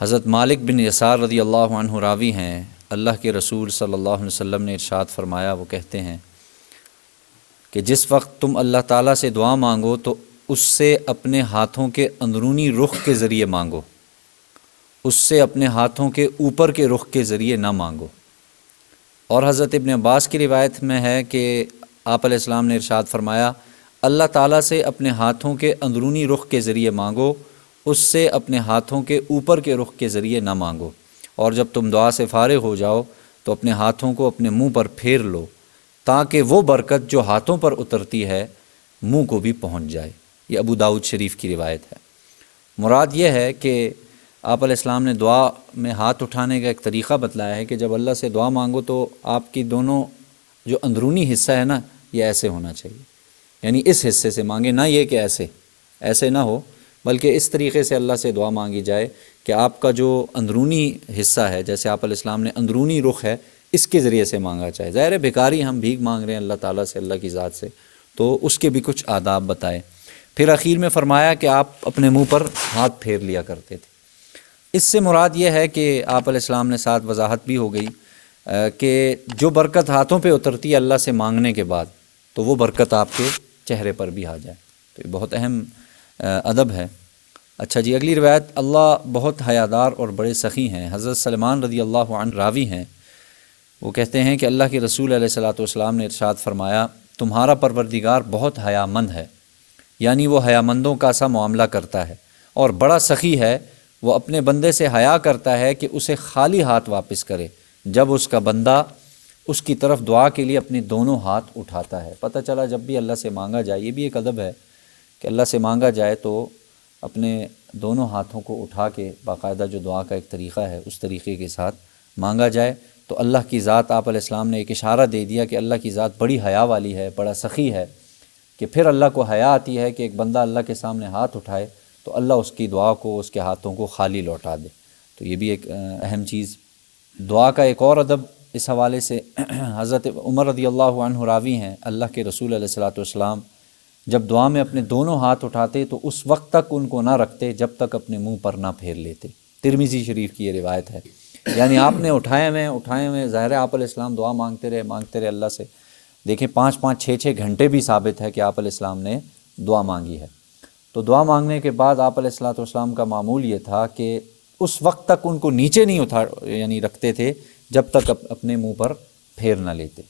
حضرت مالک بن یسار رضی اللہ عنہ راوی ہیں، اللہ کے رسول صلی اللہ علیہ وسلم نے ارشاد فرمایا، وہ کہتے ہیں کہ جس وقت تم اللہ تعالیٰ سے دعا مانگو تو اس سے اپنے ہاتھوں کے اندرونی رخ کے ذریعے مانگو، اس سے اپنے ہاتھوں کے اوپر کے رخ کے ذریعے نہ مانگو۔ اور حضرت ابن عباس کی روایت میں ہے کہ آپ علیہ السلام نے ارشاد فرمایا، اللہ تعالیٰ سے اپنے ہاتھوں کے اندرونی رخ کے ذریعے مانگو، اس سے اپنے ہاتھوں کے اوپر کے رخ کے ذریعے نہ مانگو، اور جب تم دعا سے فارغ ہو جاؤ تو اپنے ہاتھوں کو اپنے منہ پر پھیر لو تاکہ وہ برکت جو ہاتھوں پر اترتی ہے منہ کو بھی پہنچ جائے۔ یہ ابو داؤد شریف کی روایت ہے۔ مراد یہ ہے کہ آپ علیہ السلام نے دعا میں ہاتھ اٹھانے کا ایک طریقہ بتلایا ہے کہ جب اللہ سے دعا مانگو تو آپ کی دونوں جو اندرونی حصہ ہے نا، یہ ایسے ہونا چاہیے، یعنی اس حصے سے مانگے، نہ یہ کہ ایسے نہ ہو، بلکہ اس طریقے سے اللہ سے دعا مانگی جائے کہ آپ کا جو اندرونی حصہ ہے، جیسے آپ علیہ السلام نے اندرونی رخ ہے، اس کے ذریعے سے مانگا جائے۔ ظاہر ہے بھکاری ہم بھیک مانگ رہے ہیں اللہ تعالیٰ سے، اللہ کی ذات سے، تو اس کے بھی کچھ آداب بتائے۔ پھر اخیر میں فرمایا کہ آپ اپنے منہ پر ہاتھ پھیر لیا کرتے تھے۔ اس سے مراد یہ ہے کہ آپ علیہ السلام نے ساتھ وضاحت بھی ہو گئی کہ جو برکت ہاتھوں پہ اترتی ہے اللہ سے مانگنے کے بعد، تو وہ برکت آپ کے چہرے پر بھی آ جائے۔ تو یہ بہت اہم ادب ہے۔ اچھا جی، اگلی روایت، اللہ بہت حیادار اور بڑے سخی ہیں۔ حضرت سلمان رضی اللہ عنہ راوی ہیں، وہ کہتے ہیں کہ اللہ کے رسول علیہ الصلوۃ والسلام نے ارشاد فرمایا، تمہارا پروردگار بہت حیا مند ہے، یعنی وہ حیا مندوں کا سا معاملہ کرتا ہے، اور بڑا سخی ہے، وہ اپنے بندے سے حیا کرتا ہے کہ اسے خالی ہاتھ واپس کرے جب اس کا بندہ اس کی طرف دعا کے لیے اپنے دونوں ہاتھ اٹھاتا ہے۔ پتہ چلا جب بھی اللہ سے مانگا جائے، یہ بھی ایک ادب ہے کہ اللہ سے مانگا جائے تو اپنے دونوں ہاتھوں کو اٹھا کے باقاعدہ جو دعا کا ایک طریقہ ہے اس طریقے کے ساتھ مانگا جائے تو اللہ کی ذات، آپ علیہ السلام نے ایک اشارہ دے دیا کہ اللہ کی ذات بڑی حیا والی ہے، بڑا سخی ہے، کہ پھر اللہ کو حیا آتی ہے کہ ایک بندہ اللہ کے سامنے ہاتھ اٹھائے تو اللہ اس کی دعا کو، اس کے ہاتھوں کو خالی لوٹا دے۔ تو یہ بھی ایک اہم چیز۔ دعا کا ایک اور ادب اس حوالے سے، حضرت عمر رضی اللہ عنہ راوی ہیں، اللہ کے رسول علیہ الصلوۃ والسلام جب دعا میں اپنے دونوں ہاتھ اٹھاتے تو اس وقت تک ان کو نہ رکھتے جب تک اپنے منہ پر نہ پھیر لیتے۔ ترمذی شریف کی یہ روایت ہے، یعنی آپ نے اٹھائے ہوئے، ظاہر ہے آپ علیہ السلام دعا مانگتے رہے اللہ سے۔ دیکھیں 5 6 گھنٹے بھی ثابت ہے کہ آپ علیہ السلام نے دعا مانگی ہے۔ تو دعا مانگنے کے بعد آپ علیہ الصلوۃ والسلام کا معمول یہ تھا کہ اس وقت تک ان کو نیچے نہیں یعنی رکھتے تھے جب تک اپنے منہ پر پھیر نہ لیتے۔